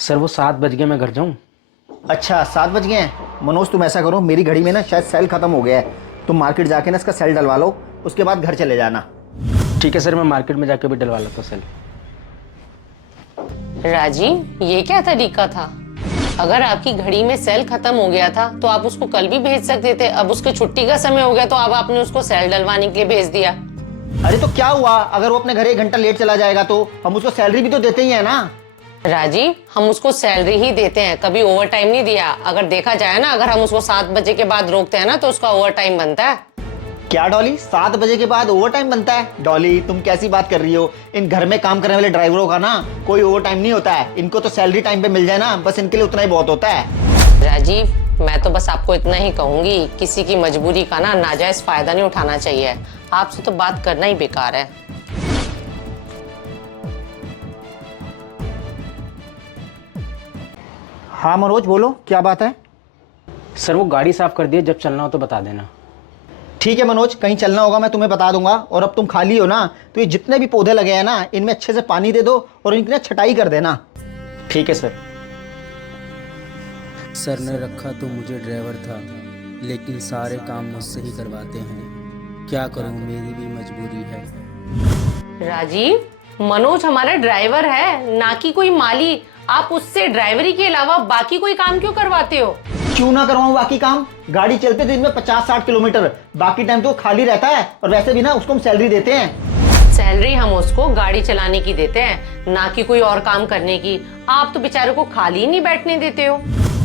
Sir वो 7 बज गए, मैं घर जाऊँ? अच्छा 7 बज गए हैं। मनोज तुम ऐसा करो, मेरी घड़ी में ना शायद सेल खत्म हो गया है। तुम मार्केट जाके ना इसका सेल डलवा लो, उसके बाद घर चले जाना। ठीक है सर, मैं मार्केट में जाके भी डलवा लेता हूँ सेल। राजीव, ये क्या तरीका था? अगर आपकी घड़ी में सेल खत्म हो गया था तो आप उसको कल भी भेज सकते थे। अब उसके छुट्टी का समय हो गया तो अब आपने उसको सेल डलवाने के लिए भेज दिया। अरे तो क्या हुआ, अगर वो अपने घर 1 घंटा लेट चला जाएगा तो हम उसको सैलरी भी तो देते ही है ना। राजीव, हम उसको सैलरी ही देते हैं, कभी ओवर टाइम नहीं दिया। अगर देखा जाए ना, अगर हम उसको 7 बजे के बाद रोकते हैं ना तो उसका ओवर टाइम बनता है। क्या डॉली, 7 बजे के बाद ओवर टाइम बनता है? डॉली तुम कैसी बात कर रही हो? इन घर में काम करने वाले ड्राइवरों का ना कोई ओवर टाइम नहीं होता है। इनको तो सैलरी टाइम पे मिल जाए ना, बस इनके लिए उतना ही बहुत होता है। राजीव, मैं तो बस आपको इतना ही कहूंगी, किसी की मजबूरी का ना नाजायज फायदा नहीं उठाना चाहिए। आपसे तो बात करना ही बेकार है। हाँ मनोज बोलो, क्या बात है? सर वो गाड़ी साफ कर दिए, जब चलना हो तो बता देना। ठीक है मनोज, कहीं चलना होगा मैं तुम्हें बता दूंगा। और अब तुम खाली हो ना, तो ये जितने भी पौधे लगे हैं ना, इनमें अच्छे से पानी दे दो और इनकी ना छटाई कर देना। ठीक है सर। सर ने रखा तो मुझे ड्राइवर था, लेकिन सारे काम मुझसे ही करवाते हैं। क्या करूं, मेरी भी मजबूरी है। राजीव, मनोज हमारा ड्राइवर है, ना कि कोई माली। आप उससे ड्राइवरी के अलावा बाकी कोई काम क्यों करवाते हो? क्यों ना करवाऊं बाकी काम? गाड़ी चलते दिन में 50-60 किलोमीटर, बाकी टाइम तो खाली रहता है। और वैसे भी ना उसको हम सैलरी देते हैं। सैलरी हम उसको गाड़ी चलाने की देते हैं, ना कि कोई और काम करने की। आप तो बेचारे को खाली नहीं बैठने देते हो।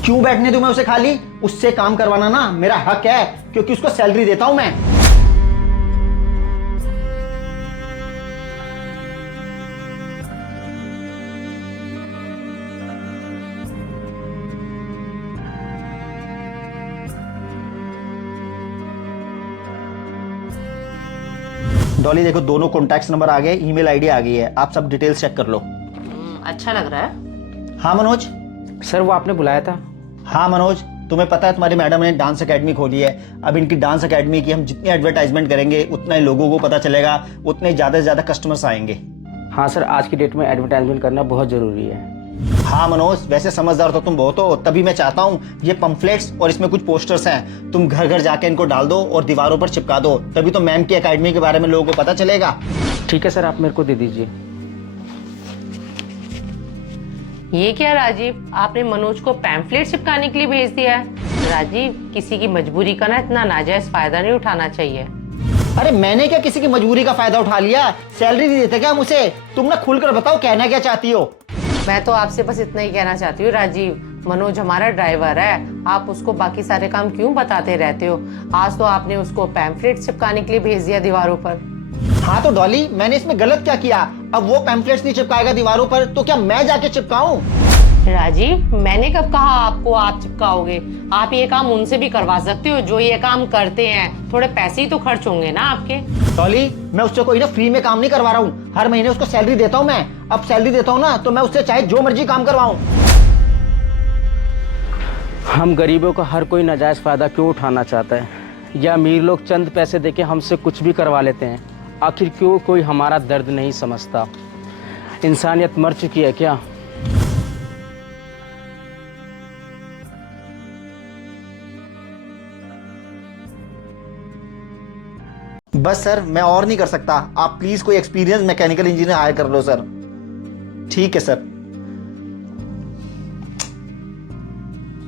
क्यों बैठने दूं मैं उसे खाली? उससे काम करवाना ना मेरा हक है, क्योंकि उसको सैलरी देता हूं मैं। डॉली देखो, दोनों कॉन्टैक्ट नंबर आ गए, ईमेल आईडी आ गई है। आप सब डिटेल्स चेक कर लो। अच्छा लग रहा है। हाँ मनोज। सर वो आपने बुलाया था? हाँ मनोज, तुम्हें पता है तुम्हारी मैडम ने डांस एकेडमी खोली है। अब इनकी डांस एकेडमी की हम जितनी एडवर्टाइजमेंट करेंगे उतना ही लोगों को पता चलेगा, उतने ज़्यादा से ज़्यादा कस्टमर्स आएंगे। हाँ सर, आज की डेट में एडवर्टाइजमेंट करना बहुत ज़रूरी है। हाँ मनोज, वैसे समझदार तो तुम बहुत हो, तभी मैं चाहता हूँ ये पंफलेट्स और इसमें कुछ पोस्टर्स हैं, तुम घर घर जाके इनको डाल दो और दीवारों पर चिपका दो, तभी तो मैम की एकेडमी के बारे में लोगों को पता चलेगा। ठीक है सर, आप मेरे को दे दीजिए। ये क्या राजीव, आपने मनोज को पैम्फलेट चिपकाने के लिए भेज दिया है? राजीव, किसी की मजबूरी का ना इतना नाजायज फायदा नहीं उठाना चाहिए। अरे मैंने क्या किसी की मजबूरी का फायदा उठा लिया? सैलरी नहीं देते क्या हम उसे? तुम ना खुलकर बताओ कहना क्या चाहती हो। मैं तो आपसे बस इतना ही कहना चाहती हूँ राजीव, मनोज हमारा ड्राइवर है, आप उसको बाकी सारे काम क्यों बताते रहते हो? आज तो आपने उसको पैम्फलेट चिपकाने के लिए भेज दिया दीवारों पर। हाँ तो डॉली, मैंने इसमें गलत क्या किया? अब वो पैम्फलेट्स नहीं चिपकाएगा दीवारों पर तो क्या मैं जाके चिपकाऊं? राजीव, मैंने कब कहा आपको आप चिपकाओगे? आप ये काम उनसे भी करवा सकते हो जो ये काम करते हैं। थोड़े पैसे ही तो खर्च होंगे ना आपके। डॉली, मैं उससे कोई ना फ्री में काम नहीं करवा रहा हूँ, हर महीने उसको सैलरी देता हूँ मैं। अब सैलरी देता हूँ ना तो मैं उससे चाहे जो मर्जी काम करवाऊं। हम गरीबों का हर कोई नाजायज़ फ़ायदा क्यों उठाना चाहता है? या अमीर लोग चंद पैसे देके हमसे कुछ भी करवा लेते हैं? आखिर क्यों कोई हमारा दर्द नहीं समझता? इंसानियत मर चुकी है क्या? बस सर, मैं और नहीं कर सकता। आप प्लीज कोई एक्सपीरियंस मैकेनिकल इंजीनियर हायर कर लो सर। ठीक है सर।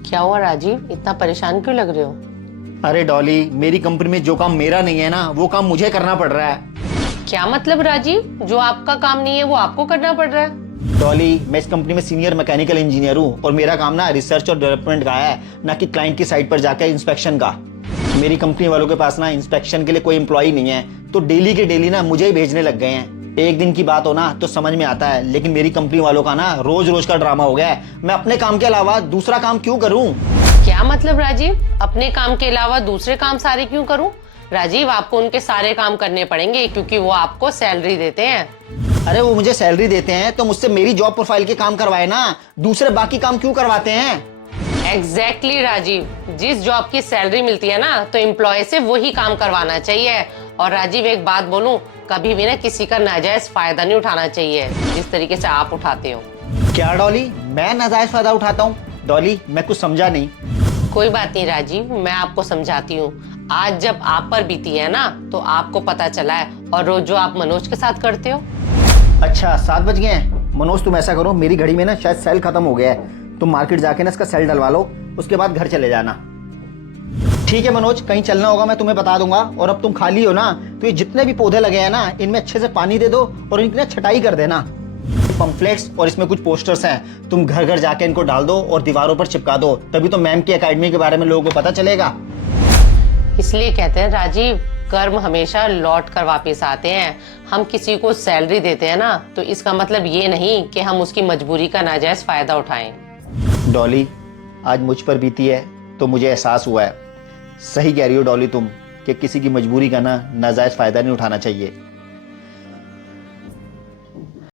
क्या हुआ राजीव, इतना परेशान क्यों लग रहे हो? अरे डॉली, मेरी कंपनी में जो काम मेरा नहीं है ना, वो काम मुझे करना पड़ रहा है। क्या मतलब राजीव, जो आपका काम नहीं है वो आपको करना पड़ रहा है? डॉली, मैं इस कंपनी में सीनियर मैकेनिकल इंजीनियर हूँ और मेरा काम ना रिसर्च और डेवलपमेंट का है, ना कि क्लाइंट की साइट पर जाकर इंस्पेक्शन का। मेरी कंपनी वालों के पास ना इंस्पेक्शन के लिए कोई एम्प्लॉय नहीं है, तो डेली के डेली ना मुझे ही भेजने लग गए हैं। एक दिन की बात हो ना तो समझ में आता है, लेकिन मेरी कंपनी वालों का ना रोज रोज का ड्रामा हो गया है। मैं अपने काम के अलावा दूसरा काम क्यों करूं? क्या मतलब राजीव, अपने काम के अलावा दूसरे काम सारे क्यों करूं? राजीव, आपको उनके सारे काम करने पड़ेंगे क्योंकि वो आपको सैलरी देते हैं। अरे वो मुझे सैलरी देते हैं तो मुझसे मेरी जॉब प्रोफाइल के काम करवाए ना, दूसरे बाकी काम क्यों करवाते हैं? एग्जैक्टली राजीव, जिस जॉब की सैलरी मिलती है ना तो एम्प्लॉय से वही काम करवाना चाहिए। और राजीव एक बात बोलूं, कभी भी ना किसी का नाजायज फायदा नहीं उठाना चाहिए जिस तरीके से आप उठाते हो। क्या डॉली, मैं नाजायज फायदा उठाता हूँ? डॉली, मैं कुछ समझा नहीं। कोई बात नहीं राजीव, मैं आपको समझाती हूँ। आज जब आप पर बीती है ना, तो आपको पता चला है। और रोज जो आप मनोज के साथ करते हो। अच्छा 7 बज गए हैं। मनोज तुम ऐसा करो, मेरी घड़ी में ना शायद सेल खत्म हो गया है, तुम मार्केट जाके ना इसका सेल डलवा लो, उसके बाद घर चले जाना। ठीक है मनोज, कहीं चलना होगा मैं तुम्हें बता दूंगा। और अब तुम खाली हो ना, तो ये जितने भी पौधे लगे हैं ना, इनमें अच्छे से पानी दे दो और इनकी ना छटाई कर देना। पंफलेट्स और इसमें कुछ पोस्टर्स हैं, तुम घर घर जाके इनको डाल दो और दीवारों पर चिपका दो, तभी तो मैम की एकेडमी के बारे में लोगों को पता चलेगा। इसलिए कहते हैं राजीव, कर्म हमेशा लौट कर वापस आते हैं। हम किसी को सैलरी देते हैं ना, तो इसका मतलब ये नहीं कि हम उसकी मजबूरी का नाजायज फायदा उठाएं। डॉली, आज मुझ पर बीती है तो मुझे एहसास हुआ है। सही कह रही हो डॉली तुम, कि किसी की मजबूरी का ना नाजायज फायदा नहीं उठाना चाहिए।